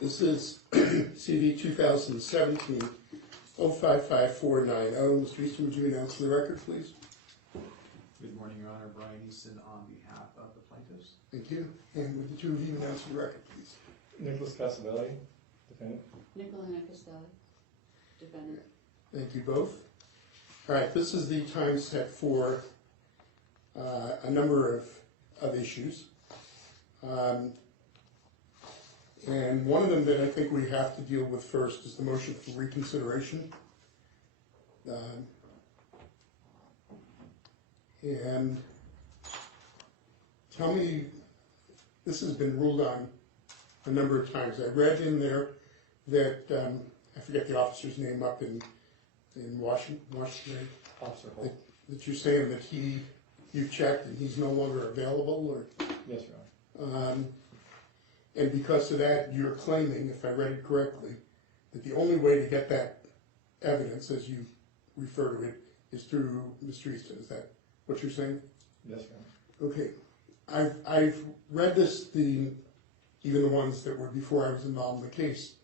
This is CV 2017-055490. Mr. Easton, would you announce the record, please? Good morning, Your Honor. Brian Easton on behalf of the plaintiffs. Thank you. And would the two of you announce the record, please? Nicholas Casavelli, defendant. Nicolina Costelli, defendant. Thank you both. All right, this is the time set for a number of issues. And one of them that I think we have to deal with first is the motion for reconsideration. And tell me, this has been ruled on a number of times. I read in there that, I forget the officer's name up in Washington, Officer Holt. that you're saying that you've checked and he's no longer available, or? Yes, Your Honor. And because of that, you're claiming, if I read it correctly, that the only way to get that evidence, as you refer to it, is through Mr. Easton. Is that what you're saying? Yes, Your Honor. Okay. I've read this, even the ones that were before I was involved in the case.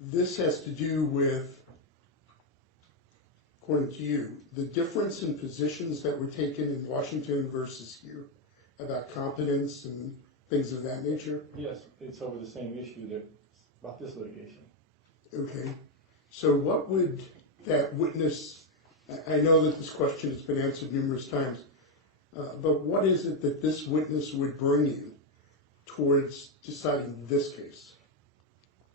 This has to do with, according to you, the difference in positions that were taken in Washington versus here about competence and things of that nature? Yes, it's over the same issue about this litigation. Okay. So what would that witness, I know that this question has been answered numerous times, but what is it that this witness would bring you towards deciding this case?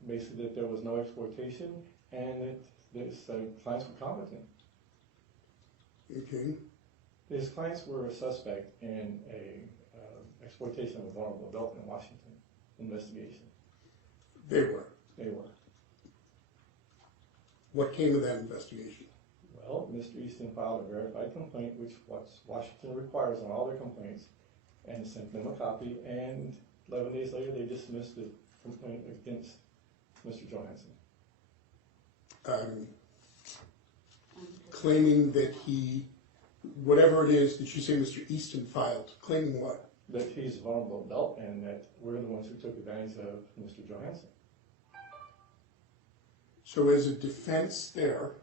Basically that there was no exploitation and that his clients were competent. Okay. His clients were a suspect in a exploitation of a vulnerable adult in Washington investigation. They were. They were. What came of that investigation? Well, Mr. Easton filed a verified complaint, which what Washington requires on all their complaints, and sent them a copy, and 11 days later they dismissed the complaint against Mr. Johansson. Claiming that whatever it is that you say Mr. Easton filed, claiming what? That he's a vulnerable adult and that we're the ones who took advantage of Mr. Johansson. So as a defense there,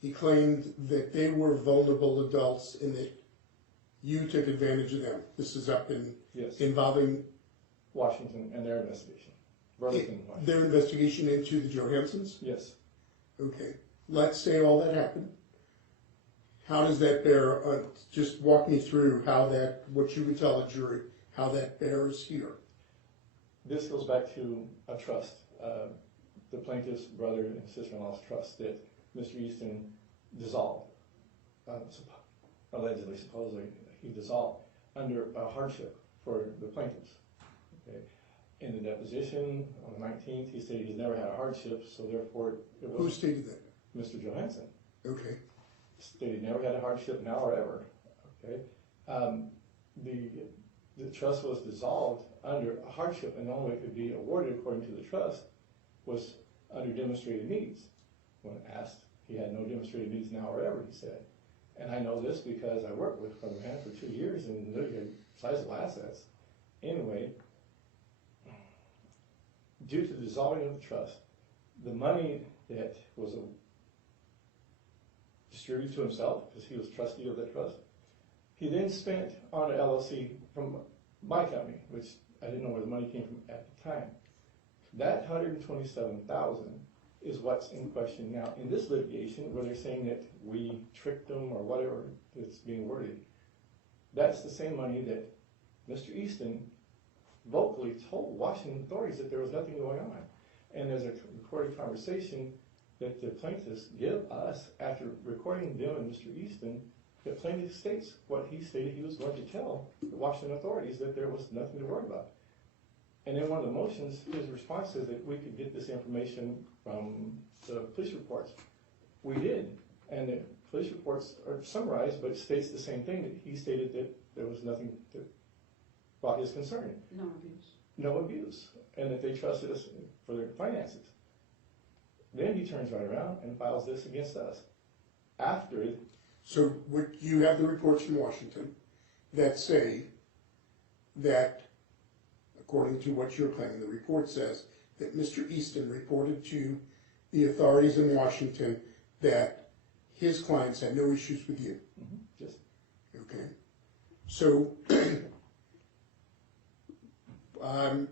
he claimed that they were vulnerable adults and that you took advantage of them. This is up in involving Washington and their investigation. Burlington, Washington. Their investigation into the Johanssons? Yes. Okay. Let's say all that happened. How does that bear, just walk me through how that, what you would tell a jury, how that bears here. This goes back to a trust. The plaintiff's brother and sister-in-law's trust that Mr. Easton dissolved, allegedly, supposedly, he dissolved under a hardship for the plaintiffs. Okay. In the deposition on the 19th, he stated he's never had a hardship, so therefore it was. Who stated that? Mr. Johansson. Okay. Stated never had a hardship now or ever. Okay. The trust was dissolved under a hardship, and the only way it could be awarded according to the trust was under demonstrated needs. When asked, he had no demonstrated needs now or ever, he said. And I know this because I worked with Cohen for 2 years and litigated sizable assets. Anyway, due to the dissolving of the trust, the money that was distributed to himself, because he was trustee of that trust, he then spent on an LLC from my company, which I didn't know where the money came from at the time. That $127,000 is what's in question now in this litigation, where they're saying that we tricked them or whatever it's being worded. That's the same money that Mr. Easton vocally told Washington authorities that there was nothing going on. And there's a recorded conversation that the plaintiffs give us after recording them and Mr. Easton. The plaintiff states what he stated he was going to tell the Washington authorities, that there was nothing to worry about. And in one of the motions, his response is that we could get this information from the police reports. We did, and the police reports are summarized, but it states the same thing, that he stated that there was nothing that brought his concern. No abuse. No abuse, and that they trusted us for their finances. Then he turns right around and files this against us. After it. So you have the reports from Washington that say that according to what you're claiming, the report says that Mr. Easton reported to the authorities in Washington that his clients had no issues with you. Yes. Okay. So, and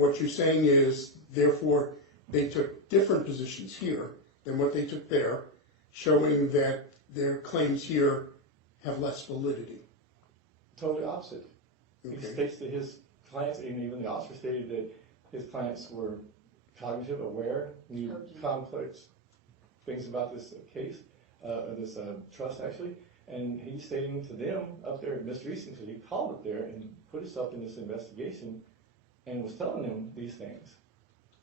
what you're saying is, therefore, they took different positions here than what they took there, showing that their claims here have less validity. Totally opposite. He Okay. states that his clients, and even the officer stated that his clients were cognitive, aware, knew Cogent. complex things about this case, this trust actually, and he's stating to them up there, Mr. Easton, because he called up there and put himself in this investigation and was telling them these things.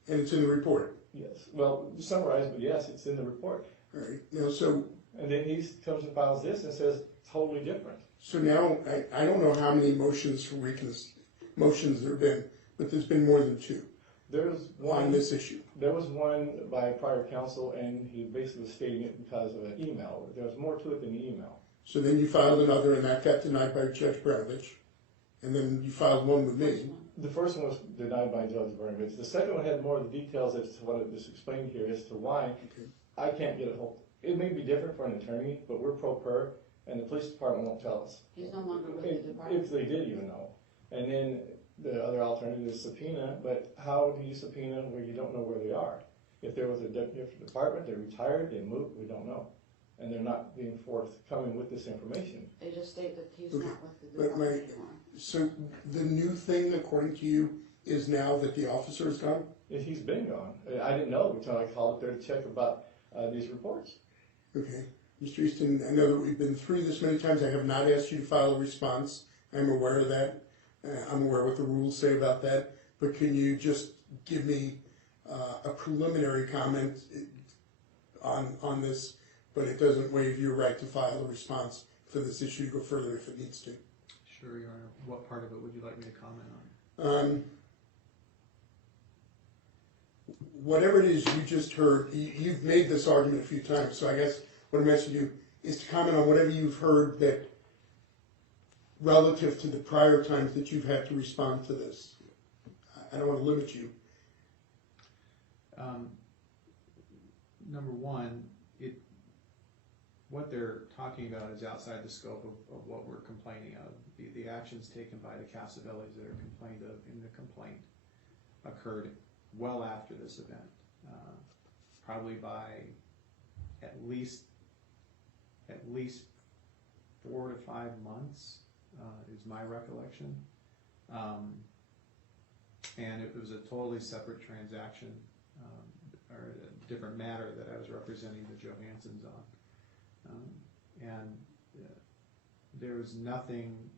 And it's in the report. Yes. Well, summarized, but yes, it's in the report. All right. Now, so And then he comes and files this and says totally different. now I don't know how many motions motions there have been, but there's been more than two There's on one. this issue. There was one by prior counsel, and he basically was stating it because of an email. There was more to it than the email. So then you filed another, and that got denied by Judge Branovich, and then you filed one with me. The first one was denied by Judge Bernovich. The second one had more of the details as to what I just explained here as to why I can't get a hold. It may be different for an attorney, but we're pro per, and the police department won't tell us. He's no longer with the department. If they did even know. And then the other alternative is subpoena, but how do you subpoena where you don't know where they are? If there was a different department, they retired, they moved, we don't know. And they're not being forthcoming with this information. They just state that he's Okay. not with the But department anymore. So the new thing, according to you, is now that the officer is gone? He's been gone. I didn't know until I called up there to check about these reports. Okay. Mr. Easton, I know that we've been through this many times. I have not asked you to file a response. I'm aware of that. I'm aware what the rules say about that. But can you just give me a preliminary comment on this, but it doesn't waive your right to file a response for this issue to go further if it needs to? Sure, Your Honor. What part of it would you like me to comment on? Whatever it is you just heard, you've made this argument a few times, so I guess what I'm asking you is to comment on whatever you've heard that relative to the prior times that you've had to respond to this. I don't want to limit you. Number one, what they're talking about is outside the scope of what we're complaining of. The actions taken by the Casavellis that are complained of in the complaint occurred well after this event, probably by at least 4 to 5 months is my recollection, and it was a totally separate transaction or a different matter that I was representing the Johansons on. There was nothing,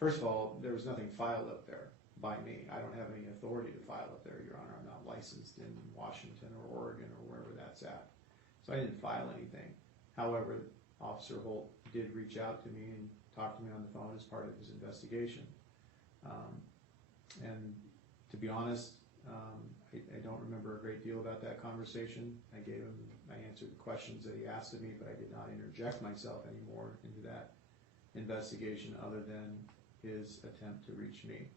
first of all, there was nothing filed up there by me. I don't have any authority to file up there, Your Honor. I'm not licensed in Washington or Oregon or wherever that's at. So I didn't file anything. However, Officer Holt did reach out to me and talk to me on the phone as part of his investigation. And to be honest, I don't remember a great deal about that conversation. I answered the questions that he asked of me, but I did not interject myself anymore into that investigation other than his attempt to reach me.